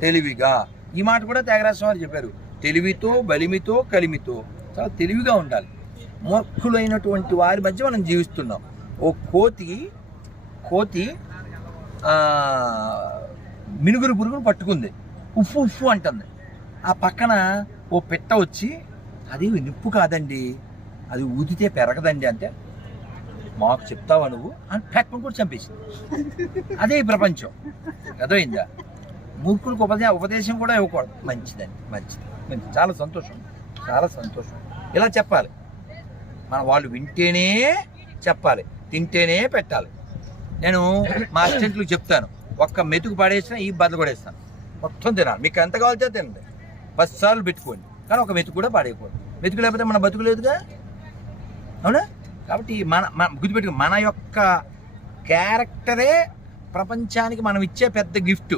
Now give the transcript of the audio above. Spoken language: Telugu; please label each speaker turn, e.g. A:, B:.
A: తెలివిగా. ఈ మాట కూడా త్యాగరాజస్వామి వారు చెప్పారు. తెలివితో బలిమితో కలిమితో. చాలా తెలివిగా ఉండాలి. మూర్ఖులైనటువంటి వారి మధ్య మనం జీవిస్తున్నాం. ఓ కోతి కోతి మినుగురు పురుగును పట్టుకుంది. ఉఫ్ఫు ఉఫ్ఫు అంటుంది. ఆ పక్కన ఓ పిట్ట వచ్చి అది నిప్పు కాదండి. అది ఊదితే పెరగదండి అంటే మాకు చెప్తావా నువ్వు? అని పెట్టమని కూడా చంపేసింది. అదే ఈ ప్రపంచం. అర్థమైందా? మూర్ఖులకు ఉపదే ఉపదేశం కూడా ఇవ్వకూడదు. మంచిదండి మంచిది మంచిది. చాలా సంతోషం చాలా సంతోషం. ఇలా చెప్పాలి. మన వాళ్ళు వింటేనే చెప్పాలి తింటేనే పెట్టాలి. నేను మా అసిస్టెంట్లకు చెప్తాను. ఒక్క మెతుకు పడేసినా ఈ బద్దలు పడేస్తాను మొత్తం తినాలి. మీకు ఎంత కావాలితే తినండి. పది సార్లు పెట్టుకోండి. కానీ ఒక మెతుకు కూడా పాడేయకూడదు. మెతుకు లేకపోతే మన బతుకు లేదుగా? అవునా? కాబట్టి మన మన గుర్తుపెట్టుకో మన యొక్క క్యారెక్టరే ప్రపంచానికి మనం ఇచ్చే పెద్ద గిఫ్ట్.